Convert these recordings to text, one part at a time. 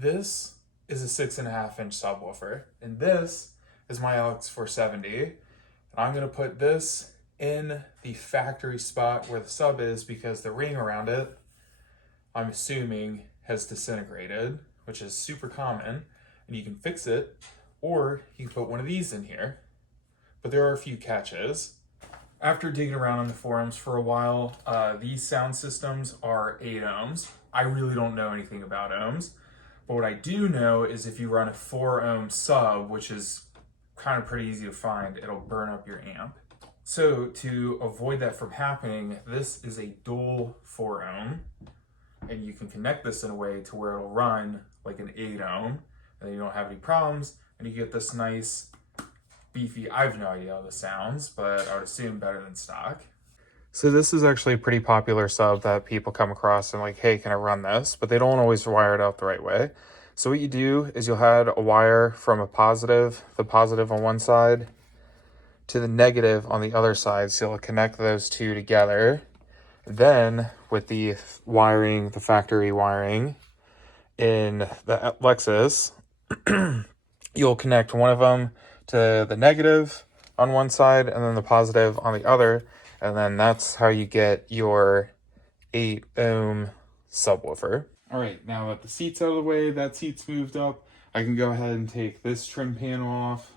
this is a 6.5-inch subwoofer, and this is my LX470. And I'm gonna put this in the factory spot where the sub is because the ring around it, I'm assuming, has disintegrated, which is super common, and you can fix it, or you can put one of these in here. But there are a few catches. After digging around on the forums for a while, these sound systems are 8 ohms. I really don't know anything about ohms, but what I do know is if you run a 4 ohm sub, which is kind of pretty easy to find, it'll burn up your amp. So to avoid that from happening, this is a dual 4 ohm, and you can connect this in a way to where it'll run like an 8 ohm, and you don't have any problems, and you get this nice beefy, I have no idea how this sounds, but I would assume better than stock. So this is actually a pretty popular sub that people come across and like, hey, can I run this? But they don't always wire it out the right way. So what you do is you'll add a wire from the positive on one side to the negative on the other side. So you'll connect those two together. Then with the wiring, the factory wiring in the Lexus, you'll connect one of them to the negative on one side and then the positive on the other. And then that's how you get your 8 ohm subwoofer. All right, now that the seat's out of the way, that seat's moved up, I can go ahead and take this trim panel off.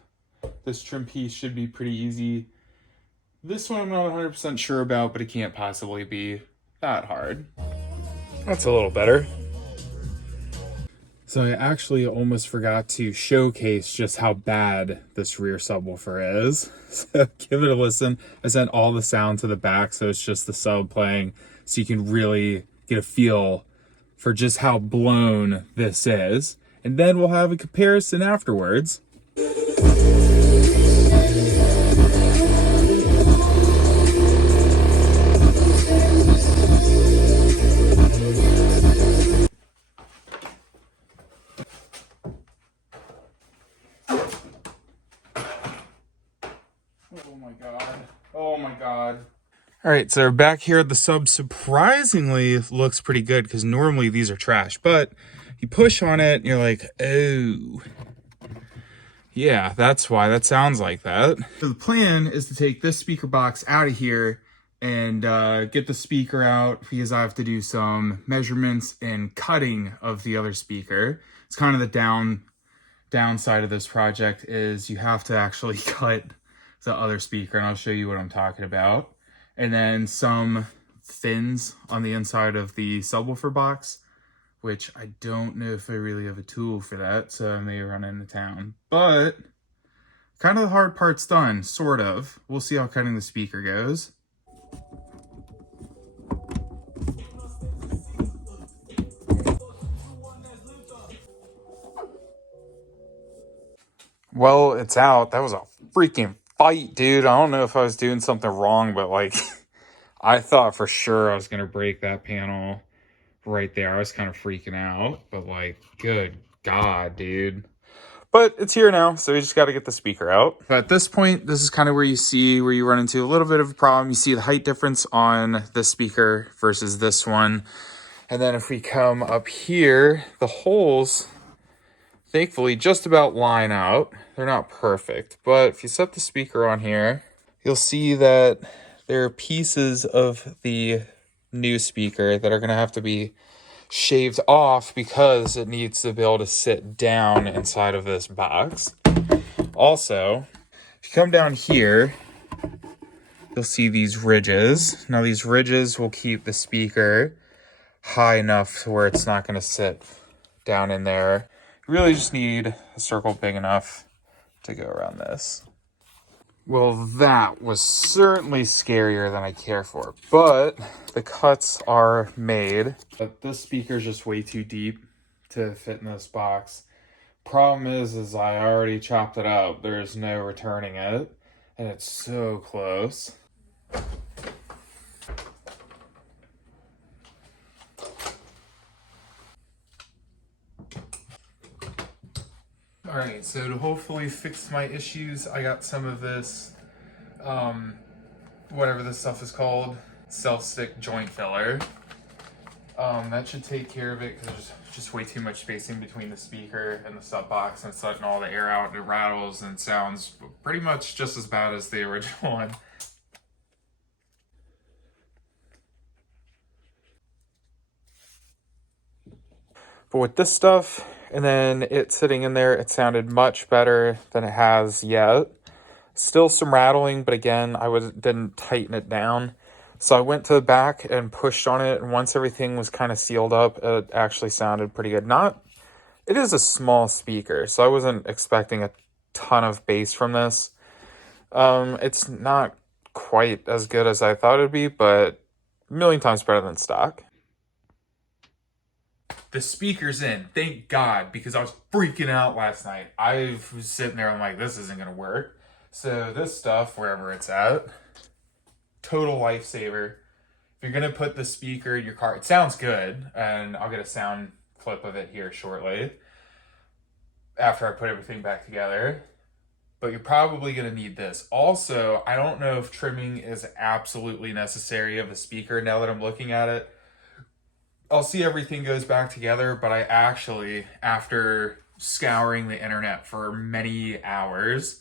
This trim piece should be pretty easy. This one I'm not 100% sure about, but it can't possibly be that hard. That's a little better. So I actually almost forgot to showcase just how bad this rear subwoofer is. So give it a listen. I sent all the sound to the back, so it's just the sub playing, so you can really get a feel for just how blown this is. And then we'll have a comparison afterwards. Oh my god. Oh my god. All right, so back here, the sub surprisingly looks pretty good because normally these are trash, but you push on it and you're like, oh. Yeah, that's why that sounds like that. So the plan is to take this speaker box out of here and get the speaker out because I have to do some measurements and cutting of the other speaker. It's kind of the downside of this project is you have to actually cut the other speaker, and I'll show you what I'm talking about. And then some fins on the inside of the subwoofer box, which I don't know if I really have a tool for that, so I may run into town. But kind of the hard part's done, sort of. We'll see how cutting the speaker goes. Well, it's out. That was a freaking fight, dude. I don't know if I was doing something wrong, but like, I thought for sure I was going to break that panel right there. I was kind of freaking out, but like, good God, dude. But it's here now, so we just got to get the speaker out. But at this point, this is kind of where you run into a little bit of a problem. You see the height difference on this speaker versus this one. And then if we come up here, the holes, thankfully, just about line out. They're not perfect, but if you set the speaker on here, you'll see that there are pieces of the new speaker that are going to have to be shaved off because it needs to be able to sit down inside of this box. Also, if you come down here, you'll see these ridges. Now these ridges will keep the speaker high enough to where it's not going to sit down in there. You really just need a circle big enough to go around this. Well, that was certainly scarier than I care for, but the cuts are made. But this speaker is just way too deep to fit in this box. Problem is I already chopped it up. There's no returning it, and it's so close. All right, so to hopefully fix my issues, I got some of this, whatever this stuff is called, self-stick joint filler. That should take care of it because there's just way too much spacing between the speaker and the sub box, and it's letting all the air out and it rattles and sounds pretty much just as bad as the original one. But with this stuff and then it sitting in there, it sounded much better than it has yet. Still some rattling, but again, didn't tighten it down. So I went to the back and pushed on it, and once everything was kind of sealed up, it actually sounded pretty good. It is a small speaker, so I wasn't expecting a ton of bass from this. It's not quite as good as I thought it would be, but a million times better than stock. The speaker's in, thank God, because I was freaking out last night. I was sitting there, I'm like, this isn't gonna work. So this stuff, wherever it's at, total lifesaver. If you're gonna put the speaker in your car, it sounds good, and I'll get a sound clip of it here shortly after I put everything back together. But you're probably gonna need this. Also, I don't know if trimming is absolutely necessary of the speaker now that I'm looking at it. I'll see everything goes back together, but I actually, after scouring the internet for many hours,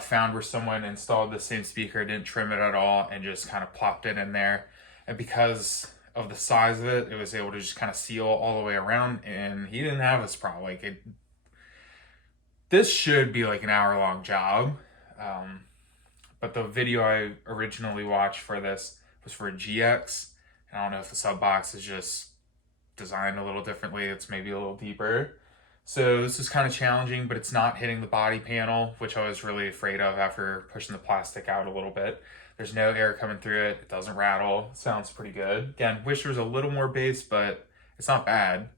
found where someone installed the same speaker, didn't trim it at all, and just kind of plopped it in there. And because of the size of it, it was able to just kind of seal all the way around, and he didn't have this problem. This should be like an hour-long job, but the video I originally watched for this was for a GX. I don't know if the sub box is just designed a little differently. It's maybe a little deeper. So this is kind of challenging, but it's not hitting the body panel, which I was really afraid of after pushing the plastic out a little bit. There's no air coming through it. It doesn't rattle. It sounds pretty good. Again, wish there was a little more bass, but it's not bad.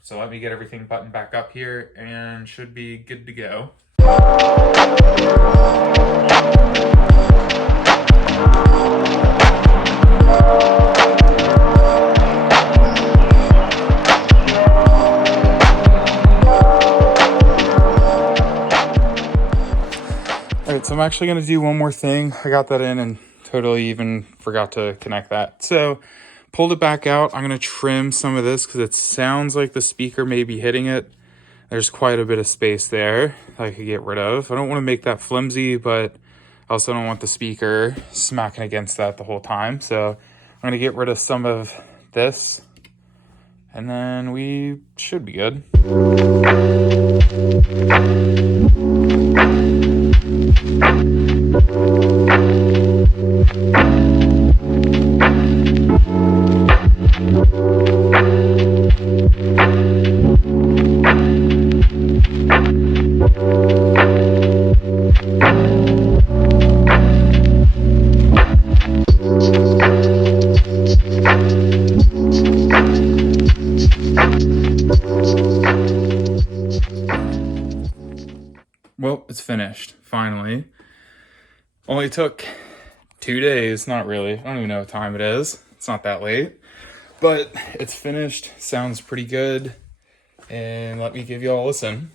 So let me get everything buttoned back up here and should be good to go. So I'm actually going to do one more thing. I got that in and totally even forgot to connect that. So pulled it back out. I'm going to trim some of this because it sounds like the speaker may be hitting it. There's quite a bit of space there that I could get rid of. I don't want to make that flimsy, but I also don't want the speaker smacking against that the whole time. So I'm going to get rid of some of this, and then we should be good. Well, it's finished, finally. Only took 2 days, not really. I don't even know what time it is. It's not that late. But it's finished, sounds pretty good. And let me give you all a listen.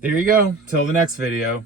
There you go. Till the next video.